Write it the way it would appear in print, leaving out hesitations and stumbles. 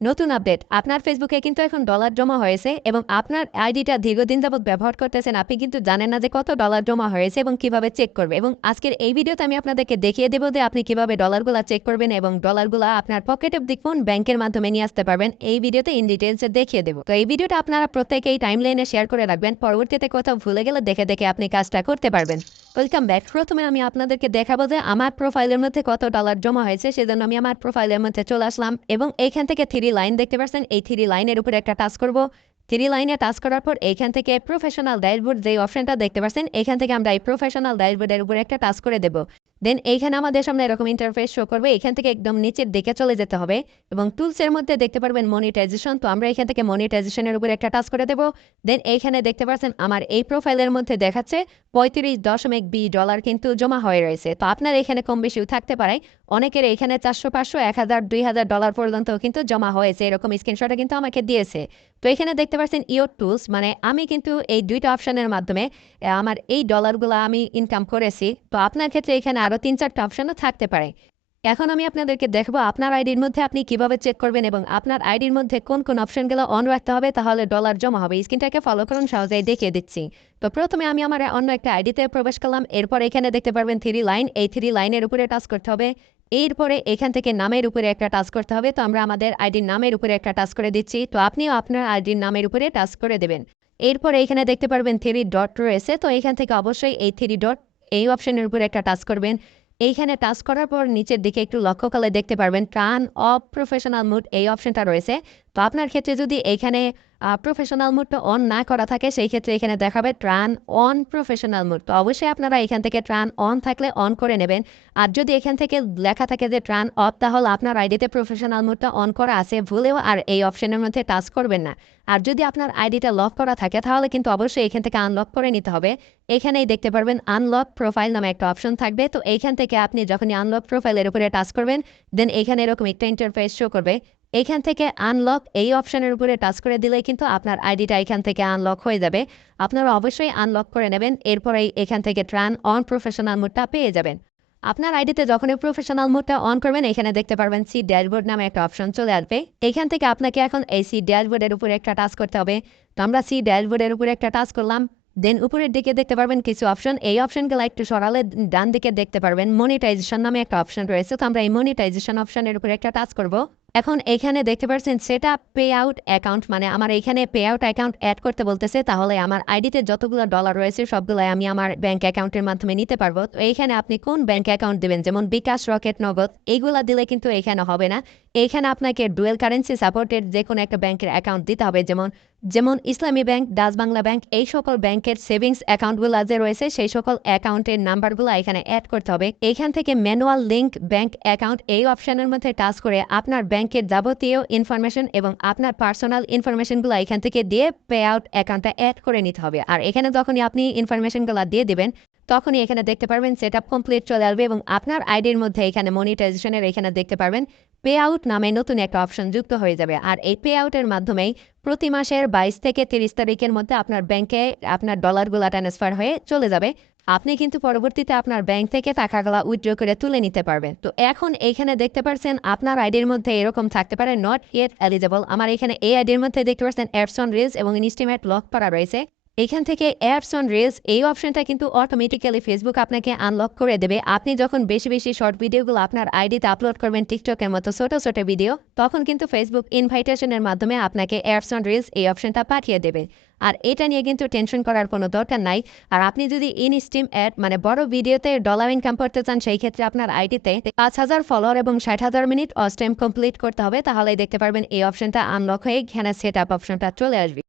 নতুন আপডেট, আপনার ফেসবুকে কিন্তু এখন ডলার জমা হয়েছে এবং আপনার আইডিটা দীর্ঘদিন যাবত ব্যবহার করতেছেন, আপনি কিন্তু জানেন না যে কত ডলার জমা হয়েছে এবং কিভাবে চেক করবে। এবং আজকের এই ভিডিওতে আমি আপনাদেরকে দেখিয়ে দেবো যে আপনি কিভাবে ডলারগুলা চেক করবেন এবং ডলারগুলা আপনার পকেট অব্দি কোন ব্যাংকের মাধ্যমে নিয়ে আসতে পারবেন, এই ভিডিওতে ইন ডিটেলসে দেখিয়ে দেবো। তো এই ভিডিওটা আপনারা প্রত্যেকেই টাইমলাইনে শেয়ার করে রাখবেন, পরবর্তীতে কোথাও ভুলে গেলে দেখে দেখে আপনি কাজটা করতে পারবেন। Welcome back. প্রথমে আমি আপনাদেরকে দেখাবো যে আমার প্রোফাইলের মধ্যে কত ডলার জমা হয়েছে, সেজন্য আমি আমার প্রোফাইলের মধ্যে চলে আসলাম এবং এইখান থেকে থ্রি লাইন দেখতে পাচ্ছেন, এই থ্রি লাইনের উপরে একটা টাচ করব। থ্রি লাইনে টাচ করার পর এইখান থেকে প্রফেশনাল ড্যাশবোর্ড যে অপশনটা দেখতে পাচ্ছেন, এইখান থেকে আমরা এই প্রফেশনাল ড্যাশবোর্ডের উপরে একটা টাচ করে দেবো। দেন এইখানে আমাদের সামনে এরকম ইন্টারফেস শো করবে, এখান থেকে একদম নিচের দিকে চলে যেতে হবে এবং টুলসের মধ্যে দেখতে পারবেন মনিটাইজেশন। তো আমরা এখান থেকে মনিটাইজেশনের উপরে একটা টাচ করে দেবো। দেন এইখানে দেখতে পাচ্ছেন আমার এই প্রোফাইলের মধ্যে দেখাচ্ছে $35.20 কিন্তু জমা হয়ে রয়েছে। তো আপনার এখানে কম বেশিও থাকতে পারে, অনেকের এখানে 400, 500, 1000, $2000 পর্যন্ত কিন্তু জমা হয়েছে, এরকম স্ক্রিনশটটা কিন্তু আমাকে দিয়েছে। তো এখানে দেখতে পাচ্ছেন ইওর টুলস, মানে আমি কিন্তু এই দুইটা অপশনের মাধ্যমে আমার এই ডলারগুলো আমি ইনকাম করেছি। তো আপনার ক্ষেত্রে এখানে আরও 3-4টা অপশনও থাকতে পারে। এখন আমি আপনাদেরকে দেখবো আপনার আইডির মধ্যে আপনি কিভাবে চেক করবেন এবং আপনার আইডির মধ্যে কোন কোন অপশনগুলো অন রাখতে হবে, তাহলে ডলার জমা হবে। স্ক্রিনটাকে ফলো করুন, সহজেই দেখিয়ে দিচ্ছি। তো প্রথমে আমি আমার অন্য একটা আইডিতে প্রবেশ করলাম, এরপর এখানে দেখতে পারবেন থ্রি লাইন, এই থ্রি লাইনের উপরে টাচ করতে হবে। এরপরে এখান থেকে নামের উপরে একটা টাচ করতে হবে। তো আমরা আমাদের আইডির নামের উপরে একটা টাচ করে দিচ্ছি, তো আপনিও আপনার আইডির নামের উপরে টাচ করে দেবেন। এরপরে এখানে দেখতে পারবেন থ্রি ডট রয়েছে, তো এখান থেকে অবশ্যই এই থ্রি ডট এই অপশনের উপরে একটা টাচ করবেন। এইখানে টাচ করার পর নিচের দিকে একটু লক্ষ্য করলে দেখতে পারবেন টার্ন অফ প্রফেশনাল মুড এই অপশনটা রয়েছে। তো আপনার ক্ষেত্রে যদি এখানে প্রফেশনাল মুডটা অন না করা থাকে, সেই ক্ষেত্রে এখানে দেখাবে টার্ন অন প্রফেশনাল মুড। তো অবশ্যই আপনারা এখান থেকে টার্ন অন থাকলে অন করে নেবেন। আর যদি এখান থেকে লেখা থাকে যে টার্ন অফ, তাহলে আপনার আইডিতে প্রফেশনাল মুডটা অন করা আছে, ভুলেও আর এই অপশনের মধ্যে টাচ করবেন না। আর যদি আপনার আইডিটা লক করা থাকে, তাহলে কিন্তু অবশ্যই এখান থেকে আনলক করে নিতে হবে। এখানেই দেখতে পারবেন আনলক প্রোফাইল নামে একটা অপশন থাকবে। তো এইখান থেকে আপনি যখনই আনলক প্রোফাইলের উপরে টাচ করবেন, দেন এখানে এরকম একটা ইন্টারফেস শো করবে। এইখান থেকে আনলক এই অপশনের উপরে টাচ করে দিলেই কিন্তু আপনার আইডিটা এখান থেকে আনলক হয়ে যাবে। আপনারা অবশ্যই আনলক করে নেবেন, এরপরেই এখান থেকে টার্ন অন প্রফেশনাল মোডটা পেয়ে যাবেন। আপনার আইডিতে যখনই প্রফেশনাল মোডটা অন করবেন, এখানে দেখতে পারবেন সি ড্যাশবোর্ড নামে একটা অপশন চলে আসবে। এখান থেকে আপনাকে এখন এই সি ড্যাশবোর্ডের উপরে একটা টাচ করতে হবে। তো আমরা সি ড্যাশবোর্ডের উপরে একটা টাচ করলাম। দেন উপরের দিকে দেখতে পারবেন কিছু অপশন, এই অপশনগুলো একটু সরালে ডান দিকে দেখতে পারবেন মনিটাইজেশন নামে একটা অপশন রয়েছে। তো আমরা এই মনিটাইজেশন অপশনের উপরে একটা টাচ করব। এখন এখানে দেখতে পাচ্ছেন set up pay out account, মানে আমার এখানে পে আউট অ্যাকাউন্ট অ্যাড করতে বলতেছে। তাহলে আমার আইডিতে যতগুলো ডলার রয়েছে সবগুলাই আমি আমার ব্যাংক অ্যাকাউন্টের মাধ্যমে নিতে পারবো। তো এইখানে আপনি কোন ব্যাংক অ্যাকাউন্ট দেবেন, যেমন বিকাশ, রকেট, নগদ, এইগুলা দিলে কিন্তু এখানে হবে না। এইখানে আপনাকে ডুয়েল কারেন্সি সাপোর্টেড যে কোনো একটা ব্যাংকের অ্যাকাউন্ট দিতে হবে, যেমন যেমন ইসলামী ব্যাংক, ডাচ বাংলা ব্যাংক, এই সকল ব্যাংকের সেভিংস অ্যাকাউন্টগুলো যে রয়েছে সেই সকল অ্যাকাউন্টের নাম্বারগুলো এখানে অ্যাড করতে হবে। এইখান থেকে ম্যানুয়াল লিঙ্ক ব্যাংক অ্যাকাউন্ট এই অপশনের মধ্যে টাচ করে আপনার ব্যাংকের যাবতীয় ইনফরমেশন এবং আপনার পার্সোনাল ইনফরমেশনগুলো এখান থেকে দিয়ে পে আউট অ্যাকাউন্টটা অ্যাড করে নিতে হবে। আর এখানে যখনই আপনি ইনফরমেশনগুলো দিয়ে দেবেন, তখনই এখানে দেখতে পারবেন সেট আপ কমপ্লিট চলে আসবে এবং আপনার আইডির মধ্যে এখানে মনিটাইজেশনের এখানে দেখতে পারবেন পে আউট নামে নতুন একটা অপশন যুক্ত হয়ে যাবে। আর এই পে আউটের মাধ্যমেই প্রতি মাসের 22 থেকে 30 তারিখের মধ্যে আপনার ব্যাংকে আপনার ডলারগুলো ট্রান্সফার হয়ে চলে যাবে। আপনি কিন্তু পরবর্তীতে আপনার ব্যাংক থেকে টাকাগুলো উইথড্র করে তুলে নিতে পারবেন। তো এখন এইখানে দেখতে পাচ্ছেন আপনার আইডির মধ্যে এরকম থাকতে পারে নট ইয়েট এলিজেবল। আমার এখানে এই আইডির মধ্যে দেখতে পাচ্ছেন অ্যাপস অন রিলস এবং ইনস্টিমেট লক করা রয়েছে। এখান থেকে অ্যাপস অন রিলস এই অপশনটা কিন্তু অটোমেটিক্যালি ফেসবুক আপনাকে আনলক করে দেবে। আপনি যখন বেশি বেশি শর্ট ভিডিওগুলো আপনার আইডিতে আপলোড করবেন, টিকটকের মতো ছোট ছোট ভিডিও, তখন কিন্তু ফেসবুক ইনভাইটেশনের মাধ্যমে আপনাকে অ্যাপস অন রিলস এই অপশনটা পাঠিয়ে দেবে। আর এটা নিয়ে কিন্তু টেনশন করার কোনো দরকার নাই। আর আপনি যদি ইনস্টিম অ্যাড মানে বড় ভিডিওতে ডলার ইনকাম করতে চান, সেই ক্ষেত্রে আপনার আইডিতে 5000 ফলোয়ার এবং 60,000 মিনিট ওয়াচ টাইম কমপ্লিট করতে হবে। তাহলেই দেখতে পারবেন এই অপশনটা আনলক হয়ে এখানে সেট আপ অপশনটা চলে আসবে।